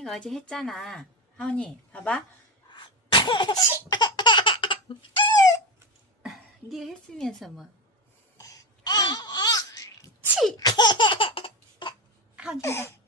하은이가 어제 했잖아. 하은이 봐봐. 네가 했으면서 뭐. 치. 하은이 해봐.